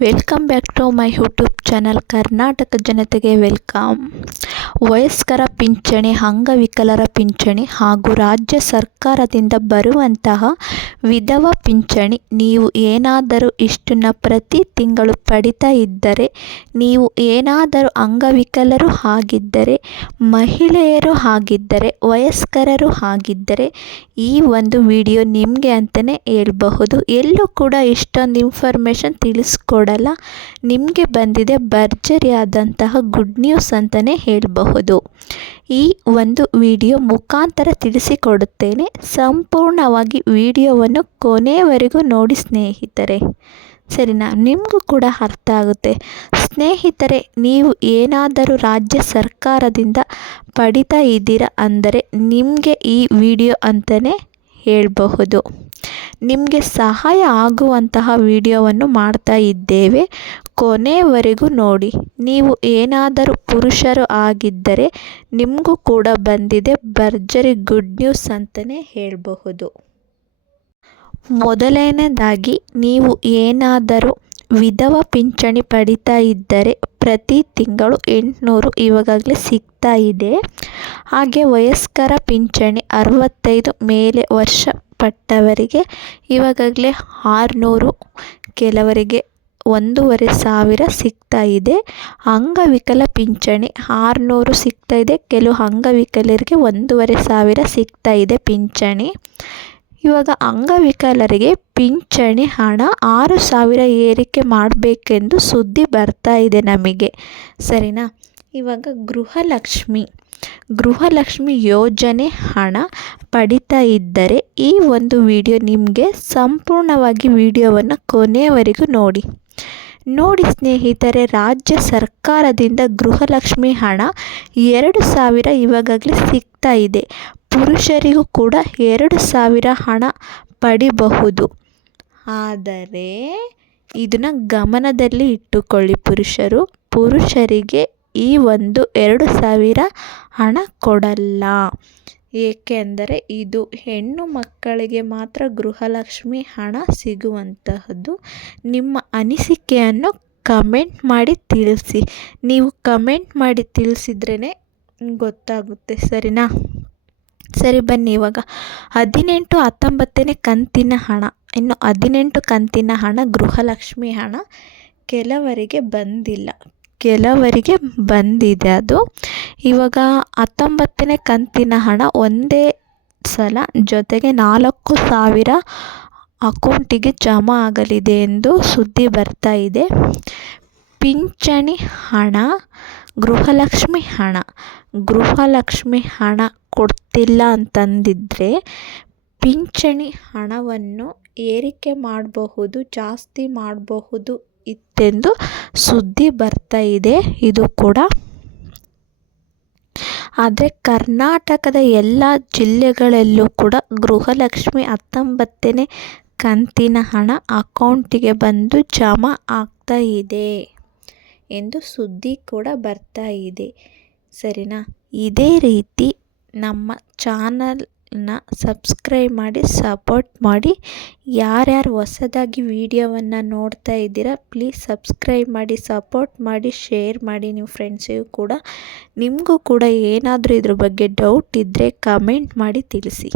Welcome back to my YouTube channel Karnataka ಜನತೆಗೆ welcome. ವಯಸ್ಕರ ಪಿಂಚಣಿ, ಅಂಗವಿಕಲರ ಪಿಂಚಣಿ ಹಾಗೂ ರಾಜ್ಯ ಸರ್ಕಾರದಿಂದ ಬರುವಂತಹ ವಿಧವ ಪಿಂಚಣಿ ನೀವು ಏನಾದರೂ ಇಷ್ಟನ್ನು ಪ್ರತಿ ತಿಂಗಳು ಪಡಿತಾ ಇದ್ದರೆ, ನೀವು ಏನಾದರೂ ಅಂಗವಿಕಲರು ಆಗಿದ್ದರೆ, ಮಹಿಳೆಯರು ಆಗಿದ್ದರೆ, ವಯಸ್ಕರರು ಆಗಿದ್ದರೆ ಈ ಒಂದು ವಿಡಿಯೋ ನಿಮಗೆ ಅಂತಲೇ ಹೇಳ್ಬಹುದು. ಎಲ್ಲೂ ಕೂಡ ಇಷ್ಟೊಂದು ಇನ್ಫಾರ್ಮೇಷನ್ ತಿಳಿಸ್ಕೊಡಲ್ಲ. ನಿಮಗೆ ಬಂದಿದೆ ಭರ್ಜರಿಯಾದಂತಹ ಗುಡ್ ನ್ಯೂಸ್ ಅಂತಲೇ ಹೇಳಬಹುದು. ಈ ಒಂದು ವಿಡಿಯೋ ಮುಖಾಂತರ ತಿಳಿಸಿಕೊಡುತ್ತೇನೆ. ಸಂಪೂರ್ಣವಾಗಿ ವಿಡಿಯೋವನ್ನು ಕೊನೆಯವರೆಗೂ ನೋಡಿ ಸ್ನೇಹಿತರೆ. ಸರಿನಾ? ನಿಮಗೂ ಕೂಡ ಅರ್ಥ ಆಗುತ್ತೆ. ಸ್ನೇಹಿತರೆ, ನೀವು ಏನಾದರೂ ರಾಜ್ಯ ಸರ್ಕಾರದಿಂದ ಪಡಿತಾ ಇದ್ದೀರಾ ಅಂದರೆ ನಿಮಗೆ ಈ ವಿಡಿಯೋ ಅಂತಲೇ ಹೇಳಬಹುದು. ನಿಮಗೆ ಸಹಾಯ ಆಗುವಂತಹ ವಿಡಿಯೋವನ್ನು ಮಾಡ್ತಾ ಇದ್ದೇವೆ. ಕೊನೆಯವರೆಗೂ ನೋಡಿ, ನೀವು ಏನಾದರೂ ಪುರುಷರು ಆಗಿದ್ದರೆ ನಿಮಗೂ ಕೂಡ ಬಂದಿದೆ ಭರ್ಜರಿ ಗುಡ್ ನ್ಯೂಸ್ ಅಂತಲೇ ಹೇಳಬಹುದು. ಮೊದಲನೇದಾಗಿ ನೀವು ಏನಾದರೂ ವಿಧವಾ ಪಿಂಚಣಿ ಪಡಿತಾ ಇದ್ದರೆ ಪ್ರತಿ ತಿಂಗಳು ಎಂಟುನೂರು ಇವಾಗಲೇ ಸಿಗ್ತಾ ಇದೆ. ಹಾಗೆ ವಯಸ್ಕರ ಪಿಂಚಣಿ ಅರವತ್ತೈದು ಮೇಲೆ ವರ್ಷ ಪಟ್ಟವರಿಗೆ ಇವಾಗಲೇ ಆರುನೂರು, ಕೆಲವರಿಗೆ ಒಂದೂವರೆ ಸಾವಿರ ಸಿಗ್ತಾ ಇದೆ. ಅಂಗವಿಕಲ ಪಿಂಚಣಿ ಆರುನೂರು ಸಿಗ್ತಾ ಇದೆ, ಕೆಲವು ಅಂಗವಿಕಲರಿಗೆ ಒಂದೂವರೆ ಸಾವಿರ ಸಿಗ್ತಾ ಇದೆ ಪಿಂಚಣಿ. ಇವಾಗ ಅಂಗವಿಕಲರಿಗೆ ಪಿಂಚಣಿ ಹಣ ಆರು ಸಾವಿರ ಏರಿಕೆ ಮಾಡಬೇಕೆಂದು ಸುದ್ದಿ ಬರ್ತಾ ಇದೆ ನಮಗೆ. ಸರಿನಾ? ಇವಾಗ ಗೃಹಲಕ್ಷ್ಮಿ. ಗೃಹಲಕ್ಷ್ಮಿ ಯೋಜನೆ ಹಣ ಪಡಿತಾ ಇದ್ದರೆ ಈ ಒಂದು ವಿಡಿಯೋ ನಿಮಗೆ ಸಂಪೂರ್ಣವಾಗಿ ವಿಡಿಯೋವನ್ನು ಕೊನೆಯವರೆಗೂ ನೋಡಿ. ನೋಡಿ ಸ್ನೇಹಿತರೆ, ರಾಜ್ಯ ಸರ್ಕಾರದಿಂದ ಗೃಹಲಕ್ಷ್ಮಿ ಹಣ ಎರಡು ಸಾವಿರ ಇವಾಗಲೇ ಸಿಗ್ತಾ ಇದೆ. ಪುರುಷರಿಗೂ ಕೂಡ ಎರಡು ಸಾವಿರ ಹಣ ಪಡಿಬಹುದು. ಆದರೆ, ಇದನ್ನು ಗಮನದಲ್ಲಿ ಇಟ್ಟುಕೊಳ್ಳಿ ಪುರುಷರು. ಪುರುಷರಿಗೆ ಈ ಒಂದು ಎರಡು ಸಾವಿರ ಹಣ ಕೊಡಲ್ಲ. ಏಕೆಂದರೆ, ಇದು ಹೆಣ್ಣು ಮಕ್ಕಳಿಗೆ ಮಾತ್ರ ಗೃಹಲಕ್ಷ್ಮಿ ಹಣ ಸಿಗುವಂತಹದ್ದು. ನಿಮ್ಮ ಅನಿಸಿಕೆಯನ್ನು ಕಮೆಂಟ್ ಮಾಡಿ ತಿಳಿಸಿ. ನೀವು ಕಮೆಂಟ್ ಮಾಡಿ ತಿಳಿಸಿದ್ರೇ ಗೊತ್ತಾಗುತ್ತೆ, ಸರಿನಾ? ಸರಿ ಬನ್ನಿ ಇವಾಗ. ಹದಿನೆಂಟು ಹತ್ತೊಂಬತ್ತನೇ ಕಂತಿನ ಹಣ. ಇನ್ನು ಹದಿನೆಂಟು ಕಂತಿನ ಹಣ ಗೃಹಲಕ್ಷ್ಮಿ ಹಣ ಕೆಲವರಿಗೆ ಬಂದಿಲ್ಲ. ಕೆಲವರಿಗೆ ಬಂದಿದೆ ಅದು. ಇವಾಗ ಹತ್ತೊಂಬತ್ತನೇ ಕಂತಿನ ಹಣ ಒಂದೇ ಸಲ ಜೊತೆಗೆ ನಾಲ್ಕು ಸಾವಿರ ಅಕೌಂಟಿಗೆ ಜಮಾ ಆಗಲಿದೆ ಎಂದು ಸುದ್ದಿ ಬರ್ತಾ ಇದೆ. ಪಿಂಚಣಿ ಹಣ ಗೃಹಲಕ್ಷ್ಮಿ ಹಣ. ಗೃಹಲಕ್ಷ್ಮಿ ಹಣ ಕೊಡ್ತಿಲ್ಲ ಅಂತಂದಿದ್ರೆ ಪಿಂಚಣಿ ಹಣವನ್ನು ಏರಿಕೆ ಮಾಡಬಹುದು, ಜಾಸ್ತಿ ಮಾಡಬಹುದು ಇತ್ತೆಂದು ಸುದ್ದಿ ಬರ್ತಾ ಇದೆ. ಇದು ಕೂಡ ಆದರೆ ಕರ್ನಾಟಕದ ಎಲ್ಲ ಜಿಲ್ಲೆಗಳಲ್ಲೂ ಕೂಡ ಗೃಹಲಕ್ಷ್ಮಿ ಹತ್ತೊಂಬತ್ತನೇ ಕಂತಿನ ಹಣ ಅಕೌಂಟಿಗೆ ಬಂದು ಜಮಾ ಆಗ್ತಾ ಇದೆ. ಎಂದು ಸುದ್ದಿ ಕೂಡ ಬರ್ತಾ ಇದೆ. ಸರಿನಾ? ಇದೇ ರೀತಿ ನಮ್ಮ ಚಾನಲ್ ಸಬ್ಸ್ಕ್ರೈಬ್ ಮಾಡಿ, ಸಪೋರ್ಟ್ ಮಾಡಿ. ಯಾರ್ಯಾರು ಹೊಸದಾಗಿ ವೀಡಿಯೋವನ್ನು ನೋಡ್ತಾ ಇದ್ದೀರಾ, ಪ್ಲೀಸ್ ಸಬ್ಸ್ಕ್ರೈಬ್ ಮಾಡಿ, ಸಪೋರ್ಟ್ ಮಾಡಿ, ಶೇರ್ ಮಾಡಿ. ನಿಮ್ಮ ಫ್ರೆಂಡ್ಸಿಗೂ ಕೂಡ, ನಿಮಗೂ ಕೂಡ ಏನಾದರೂ ಇದ್ರ ಬಗ್ಗೆ ಡೌಟ್ ಇದ್ದರೆ ಕಮೆಂಟ್ ಮಾಡಿ ತಿಳಿಸಿ.